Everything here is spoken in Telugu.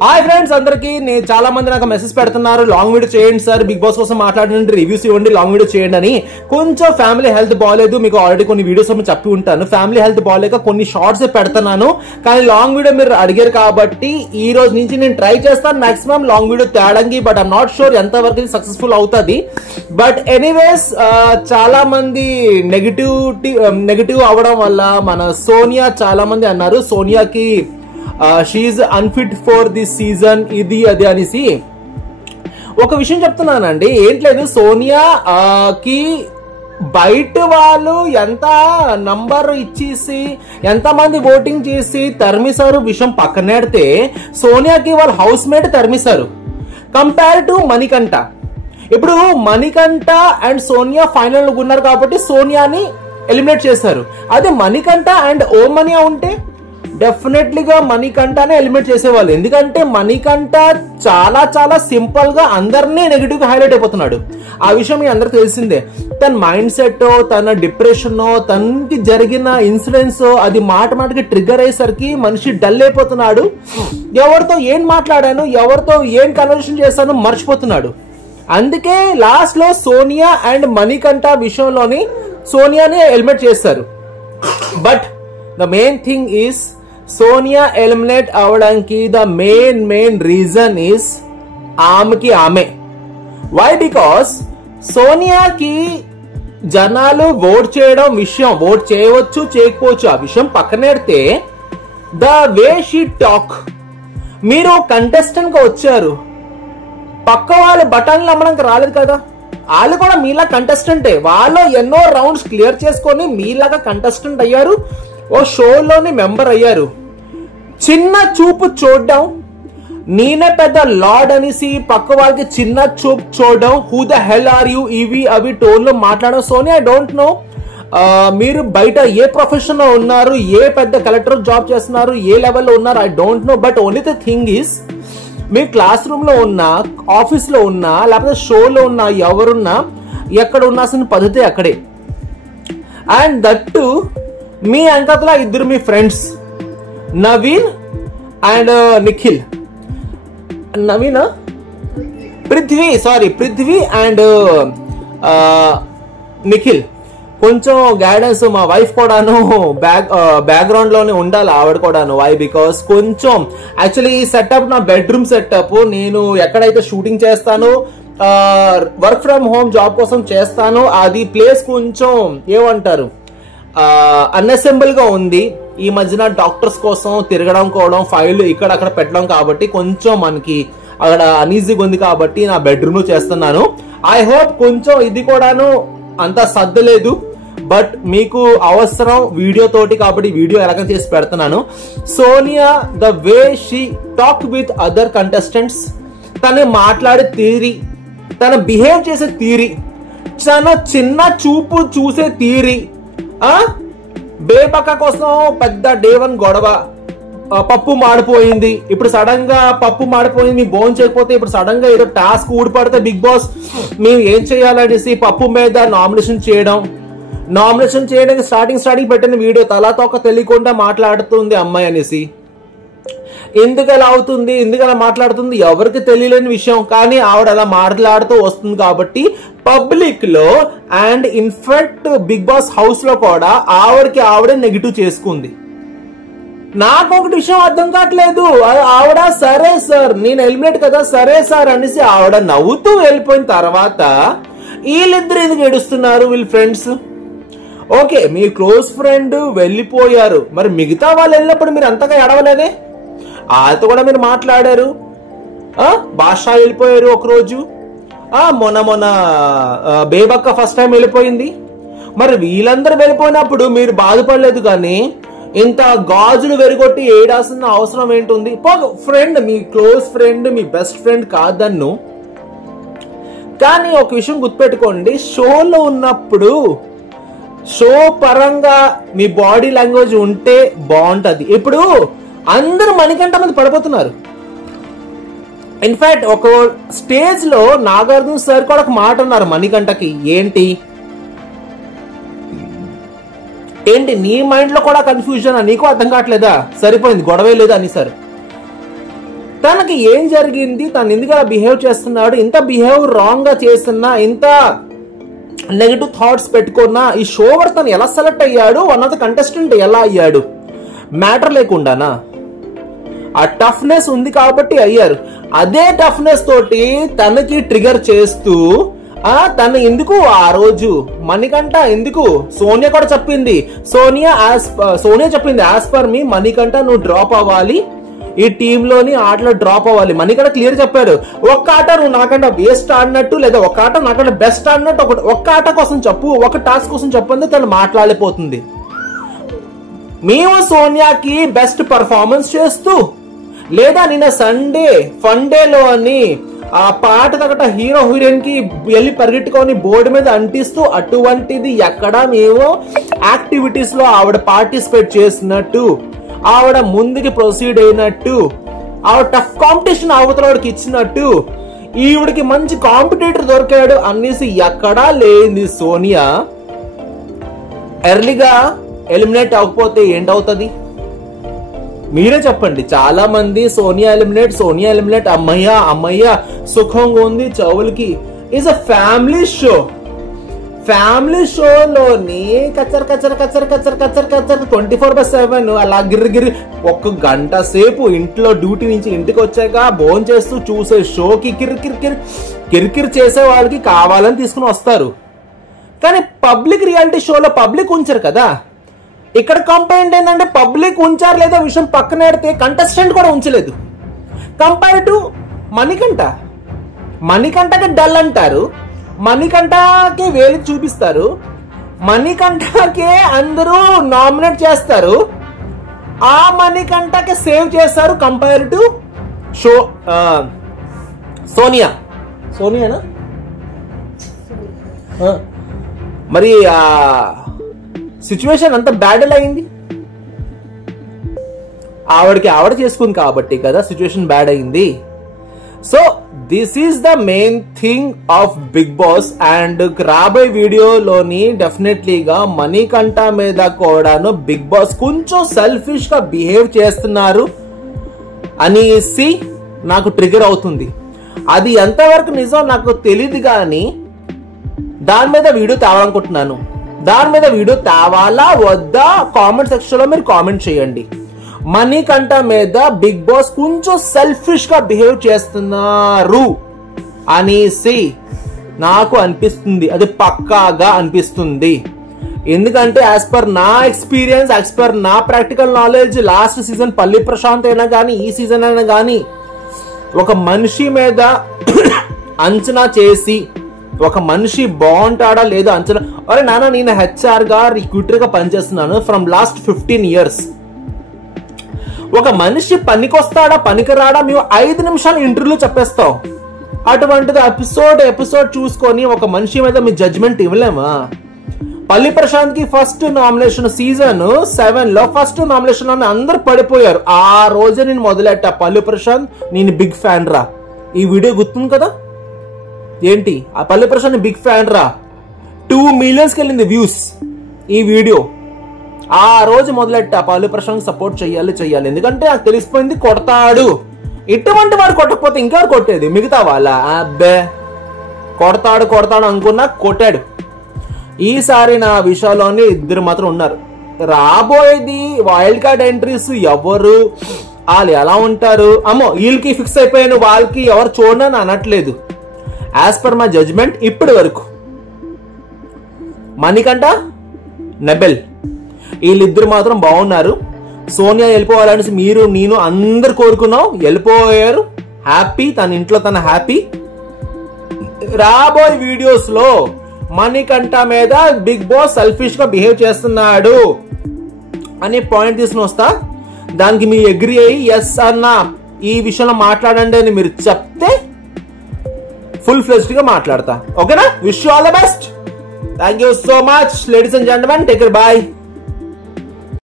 హాయ్ ఫ్రెండ్స్ అందరికి నేను చాలా మంది నాకు మెసేజ్ పెడుతున్నారు లాంగ్ వీడియో చేయండి సార్ బిగ్ బాస్ కోసం మాట్లాడండి రివ్యూస్ ఇవ్వండి లాంగ్ వీడియో చేయండి అని. కొంచెం ఫ్యామిలీ హెల్త్ బాగాలేదు, మీకు ఆల్రెడీ కొన్ని వీడియోస్ చెప్పి ఉంటాను. ఫ్యామిలీ హెల్త్ బాగాలేక కొన్ని షార్ట్స్ పెడుతున్నాను, కానీ లాంగ్ వీడియో మీరు అడిగారు కాబట్టి ఈ రోజు నుంచి నేను ట్రై చేస్తాను మాక్సిమం లాంగ్ వీడియో తేడానికి. బట్ ఐఎమ్ నాట్ షూర్ ఎంత వరకు సక్సెస్ఫుల్ అవుతుంది. బట్ ఎనీవేస్ చాలా మంది నెగిటివ్ అవడం వల్ల మన సోనియా చాలా మంది అన్నారు సోనియాకి she's unfit for this season ఇది అది అనేసి. ఒక విషయం చెప్తున్నానండి, ఏంట్లేదు సోనియా కి బయట వాళ్ళు ఎంత నంబర్ ఇచ్చేసి ఎంతమంది ఓటింగ్ చేసి తరిమిసారు విషయం పక్కనెడితే సోనియాకి వాళ్ళ హౌస్ మేట్ తరిమిసారు కంపేర్ టు మణికంఠ. ఇప్పుడు మణికంఠ అండ్ సోనియా ఫైనల్ ఉన్నారు కాబట్టి సోనియాని ఎలిమినేట్ చేశారు. అదే మణికంఠ అండ్ ఓమనియా ఉంటే డెఫినెట్లీగా మణికంఠనే ఎలిమినేట్ చేసేవాళ్ళు. ఎందుకంటే మణికంఠ చాలా చాలా సింపుల్ గా అందరినీ నెగిటివ్ గా హైలైట్ అయిపోతున్నాడు. ఆ విషయం మీ అందరికి తెలిసిందే. తన మైండ్ సెట్, తన డిప్రెషన్, తనకి జరిగిన ఇన్సిడెంట్స్ అది మాటకి ట్రిగర్ అయ్యేసరికి మనిషి డల్ అయిపోతున్నాడు. ఎవరితో ఏం మాట్లాడాను, ఎవరితో ఏం కన్వర్సేషన్ చేశాను మర్చిపోతున్నాడు. అందుకే లాస్ట్ లో సోనియా అండ్ మణికంఠ విషయంలోని సోనియాని ఎలిమినేట్ చేస్తారు. But the main thing is Sonia eliminate అవడానికి ద మెయిన్ రీజన్ ఈస్ ఆమె. వై? బికాస్ సోనియాకి జనాలు ఓట్ చేయడం విషయం, ఓట్ చేయవచ్చు చేయకపోవచ్చు ఆ విషయం పక్కనెడితే ద వే షీ టాక్. మీరు కంటెస్టెంట్ గా వచ్చారు, పక్క వాళ్ళు బటన్లు అమ్మడానికి రాలేదు కదా, వాళ్ళు కూడా మీలా కంటెస్టెంటే. వాళ్ళు ఎన్నో రౌండ్స్ క్లియర్ చేసుకొని మీలాగా కంటెస్టెంట్ అయ్యారు, ఓ షోలోని మెంబర్ అయ్యారు. చిన్న చూపు చూడడం, నేనే పెద్ద లార్డ్ అనేసి పక్క వాళ్ళకి చిన్న చూపు చూడడం, who the hell are you ఇవి అవి టోన్ లో మాట్లాడడం. సోనియా ఐ డోంట్ నో మీరు బయట ఏ ప్రొఫెషన్ లో ఉన్నారు, ఏ పెద్ద కలెక్టర్ జాబ్ చేస్తున్నారు, ఏ లెవెల్లో ఉన్నారు I don't know. But only the thing is me class room లో ఉన్నా, ఆఫీస్ లో ఉన్నా, లేకపోతే షోలో ఉన్నా, ఎవరున్నా ఎక్కడ ఉన్నాల్సిన పద్ధతి అక్కడే. అండ్ దట్టు మీ అంకతలా ఇద్దరు మీ friends Naveen and Nikhil, Prithvi and Nikhil. కొంచెం గైడెన్స్ మా వైఫ్ కూడాను బ్యాక్గ్రౌండ్ లోనే ఉండాలి, ఆవిడ కూడాను. వై? బికాస్ కొంచెం యాక్చువల్లీ ఈ సెటప్ నా బెడ్రూమ్ సెటప్. నేను ఎక్కడైతే షూటింగ్ చేస్తాను, వర్క్ ఫ్రమ్ హోమ్ జాబ్ కోసం చేస్తాను, అది ప్లేస్ కొంచెం ఏమంటారు అన్అసెంబుల్ గా ఉంది. ఈ మధ్యన డాక్టర్స్ కోసం తిరగడం కోవడం, ఫైల్ ఇక్కడ అక్కడ పెట్టడం కాబట్టి కొంచెం మనకి అక్కడ అనీజీగా ఉంది కాబట్టి నా బెడ్రూమ్ లో చేస్తున్నాను. ఐ హోప్ కొంచెం ఇది కూడాను అంత సర్దలేదు. బట్ మీకు అవసరం వీడియో తోటి కాబట్టి వీడియో ఎలాగ చేసి పెడుతున్నాను. Sonia the way she talk with other contestants, తను మాట్లాడే తీరి, తను బిహేవ్ చేసే తీరి, తన చిన్న చూపు చూసే తీరి, బేబక్క కోసం పెద్ద డే1 గొడవ, పప్పు మాడిపోయింది, ఇప్పుడు సడన్ గా పప్పు మాడిపోయింది మీ బోన్ చేయకపోతే ఇప్పుడు సడన్ గా ఏదో టాస్క్ ఊడిపడితే బిగ్ బాస్ మేము ఏం చేయాలనేసి పప్పు మీద నామినేషన్ చేయడానికి స్టార్టింగ్ పెట్టిన వీడియో తలాతోక తెలియకుండా మాట్లాడుతుంది అమ్మాయి అనేసి. ఎందుకు అలా అవుతుంది, ఎందుకు అలా మాట్లాడుతుంది ఎవరికి తెలియలేని విషయం, కానీ ఆవిడ అలా మాట్లాడుతూ వస్తుంది కాబట్టి పబ్లిక్ లో and in fact Bigg Boss house లో కూడా ఆవిడే నెగిటివ్ చేసుకుంది. నాకు ఒకటి విషయం అర్థం కావట్లేదు. ఆవిడ సరే సార్ నేను ఎలిమినేట్ కదా సరే సార్ అనేసి ఆవిడ నవ్వుతూ వెళ్ళిపోయిన తర్వాత వీళ్ళిద్దరు ఎందుకు ఏడుస్తున్నారు? వీళ్ళ ఫ్రెండ్స్ ఓకే, మీ క్లోజ్ ఫ్రెండ్ వెళ్ళిపోయారు, మరి మిగతా వాళ్ళు వెళ్ళినప్పుడు మీరు అంతగా ఎడవలేదే? వాళ్ళతో కూడా మీరు మాట్లాడారు. బాషా వెళ్ళిపోయారు ఒకరోజు, మొన్న బేబక్క ఫస్ట్ టైం వెళ్ళిపోయింది. మరి వీళ్ళందరూ వెళ్ళిపోయినప్పుడు మీరు బాధపడలేదు, కానీ ఇంత గాజులు వెరగొట్టి ఏడాల్సిన అవసరం ఏంటుంది? ఫ్రెండ్, మీ క్లోజ్ ఫ్రెండ్, మీ బెస్ట్ ఫ్రెండ్ కాదన్ను. కానీ ఒక విషయం గుర్తుపెట్టుకోండి, షోలో ఉన్నప్పుడు షో పరంగా మీ బాడీ లాంగ్వేజ్ ఉంటే బాగుంటది. ఇప్పుడు అందరూ మణికంఠ మంది పడిపోతున్నారు. ఇన్ఫాక్ట్ ఒక స్టేజ్ లో నాగార్జున సార్ కూడా ఒక మాట అన్నారు మణికంఠకి, ఏంటి నీ మైండ్ లో కూడా కన్ఫ్యూజన్, నీకు అర్థం కావట్లేదా, సరిపోయింది గొడవే లేదు అని సార్. తనకి ఏం జరిగింది, తను ఎందుకు అలా బిహేవ్ చేస్తున్నాడు, ఇంత బిహేవ్ రాంగ్ గా చేస్తున్నా, ఇంత నెగటివ్ థాట్స్ పెట్టుకున్నా ఈ షో వర్ తను ఎలా సెలెక్ట్ అయ్యాడు, వన్ ఆఫ్ ద కంటెస్టెంట్ ఎలా అయ్యాడు? మ్యాటర్ లేకుండానా? ఆ టఫ్నెస్ ఉంది కాబట్టి అయ్యారు. అదే టఫ్నెస్ తోటి తనకి ట్రిగర్ చేస్తూ తను ఎందుకు ఆ రోజు మణికంఠ ఎందుకు, సోనియా కూడా చెప్పింది, సోనియా చెప్పింది యాజ్ పర్ మీ మణికంఠ నువ్వు డ్రాప్ అవ్వాలి, ఈ టీంలోని ఆటలో డ్రాప్ అవ్వాలి. మణికంఠ క్లియర్ చెప్పారు, ఒక్క ఆట నువ్వు నాకంటే వేస్ట్ ఆడినట్టు లేదా ఒక్క ఆట నాకంటే బెస్ట్ ఆడినట్టు ఒక్క ఆట కోసం చెప్పు, ఒక టాస్క్ కోసం చెప్పండి, తను మాట్లాడిపోతుంది. మేము సోనియాకి బెస్ట్ పర్ఫార్మెన్స్ చేస్తూ లేదా నిన్న సండే ఫండేలో అని ఆ పాట తగ్గట హీరో హీరోయిన్ కి వెళ్ళి పరిగెట్టుకొని బోర్డు మీద అంటిస్తూ అటువంటిది ఎక్కడ మేము యాక్టివిటీస్ లో ఆవిడ పార్టిసిపేట్ చేసినట్టు, ఆవిడ ముందుకి ప్రొసీడ్ అయినట్టు, ఆవిడ టఫ్ కాంపిటీషన్ అవతలవాడికి ఇచ్చినట్టు, ఈవిడికి మంచి కాంపిటేటర్ దొరికాడు అనేసి ఎక్కడా లేని సోనియా ఎర్లీగా ఎలిమినేట్ అవ్వకపోతే ఏంటవుతుంది? మీరే చెప్పండి. చాలా మంది సోనియా ఎలిమినేట్ అమ్మయ్య సుఖంగా ఉంది చెవులకి. Is a family show. Family షోలోని కచ్చర్ 24/7 అలా గిర్రి ఒక్క గంట సేపు ఇంట్లో డ్యూటీ నుంచి ఇంటికి వచ్చాక భోజనం చేస్తూ చూసే షోకి కిరికిరి చేసే వాళ్ళకి కావాలని తీసుకుని వస్తారు. కానీ పబ్లిక్ రియాలిటీ షోలో పబ్లిక్ ఉంచారు కదా. ఇక్కడ కంప్లైంట్ ఏంటంటే పబ్లిక్ ఉంచారు లేదా విషయం పక్కన పెడితే కంటెస్టెంట్ కూడా ఉంచలేదు. కంపేర్ టు మణికంఠకి డల్ అంటారు, మణికంఠకి వేలు చూపిస్తారు, మణికంఠకే అందరూ నామినేట్ చేస్తారు, ఆ మణికంఠకి సేవ్ చేస్తారు కంపేర్ టు షో సోనియానా మరి సిచ్యువేషన్ అంత బ్యాడ్ ఎలా అయింది? ఆవిడ చేసుకుంది కాబట్టి కదా సిచ్యువేషన్ బ్యాడ్ అయింది. So this is the main thing of Bigg Boss. And రాబోయే వీడియోలోని డెఫినెట్లీగా మణికంఠ మీద కూడాను బిగ్ బాస్ కొంచెం సెల్ఫిష్ గా బిహేవ్ చేస్తున్నారు అనేసి నాకు ట్రిగర్ అవుతుంది. అది ఎంతవరకు నిజం నాకు తెలియదు, కానీ దాని మీద వీడియో తేవాలనుకుంటున్నాను. దాని మీద వీడియో తేవాలా వద్దా కామెంట్ సెక్షన్ లో మీరు కామెంట్ చేయండి. మణికంఠ మీద బిగ్ బాస్ కొంచెం సెల్ఫిష్ గా బిహేవ్ చేస్తున్నారు అనేసి నాకు అనిపిస్తుంది. అది పక్కాగా అనిపిస్తుంది. ఎందుకంటే యాజ్ పర్ నా ఎక్స్పీరియన్స్, యాజ్ పర్ నా ప్రాక్టికల్ నాలెడ్జ్, లాస్ట్ సీజన్ పల్లి ప్రశాంత్ అయినా కానీ ఈ సీజన్ అయినా కానీ ఒక మనిషి మీద అంచనా చేసి ఒక మనిషి బాగుంటాడా లేదా అంచనా, అరే నాన్న నేను హెచ్ఆర్ గా రిక్రూటర్ గా పనిచేస్తున్నాను ఫ్రమ్ లాస్ట్ 15 years. ఒక మనిషి పనికొస్తాడా పనికిరాడా మేము 5 నిమిషాలు ఇంటర్వ్యూలో చెప్పేస్తాం. అటువంటిది ఎపిసోడ్ చూసుకొని ఒక మనిషి మీద మీ జడ్జ్మెంట్ ఇవ్వలేమా? పల్లి ప్రశాంత్ కి ఫస్ట్ నామినేషన్ సీజన్ 7 లో ఫస్ట్ నామినేషన్ లో అందరు పడిపోయారు. ఆ రోజు నేను మొదలెట్టా, పల్లి ప్రశాంత్ నేను బిగ్ ఫ్యాన్ రా. ఈ వీడియో గుర్తుంది కదా ఏంటి? ఆ పల్లి ప్రశాంత్ బిగ్ ఫ్యాన్ రా. 2 millions వెళ్ళింది వ్యూస్ ఈ వీడియో. ఆ రోజు మొదలెట్టా పల్లి ప్రశాంత్ సపోర్ట్ చెయ్యాలి. ఎందుకంటే నాకు తెలిసిపోయింది కొడతాడు. ఇటువంటి వాడు కొట్టకపోతే ఇంకెవరు కొట్టేది? మిగతా వాళ్ళ అబ్బే కొడతాడు అనుకున్నా కొట్టాడు. ఈసారి నా విషయంలోనే 2 మాత్రం ఉన్నారు. రాబోయేది వైల్డ్ కార్డ్ ఎంట్రీస్ ఎవరు, వాళ్ళు ఎలా ఉంటారు, అమ్మో వీళ్ళకి ఫిక్స్ అయిపోయాను వాళ్ళకి ఎవరు చూడనని అనట్లేదు. యాజ్ పర్ మై జడ్జ్మెంట్ ఇప్పటి వరకు మణికంఠ, నెబెల్ వీళ్ళిద్దరు మాత్రం బాగున్నారు. సోనియా వెళ్ళిపోవాలనేసి మీరు నేను అందరు కోరుకున్నాం, వెళ్ళిపోయారు. హ్యాపీ, తన ఇంట్లో తన హ్యాపీ. రాబోయే వీడియోస్ లో మణికంఠ మీద బిగ్ బాస్ సెల్ఫిష్ గా బిహేవ్ చేస్తున్నాడు అనే పాయింట్ తీసుకుని వస్తా. దానికి మీరు అగ్రి అయ్యి ఎస్ అన్న ఈ విషయంలో మాట్లాడండి అని మీరు చెప్తే ఫుల్ ఫ్లెజ్డ్ గా మాట్లాడతా. ఓకేనా? Wish you all the best. Thank you so much ladies and gentlemen. Take care. Bye.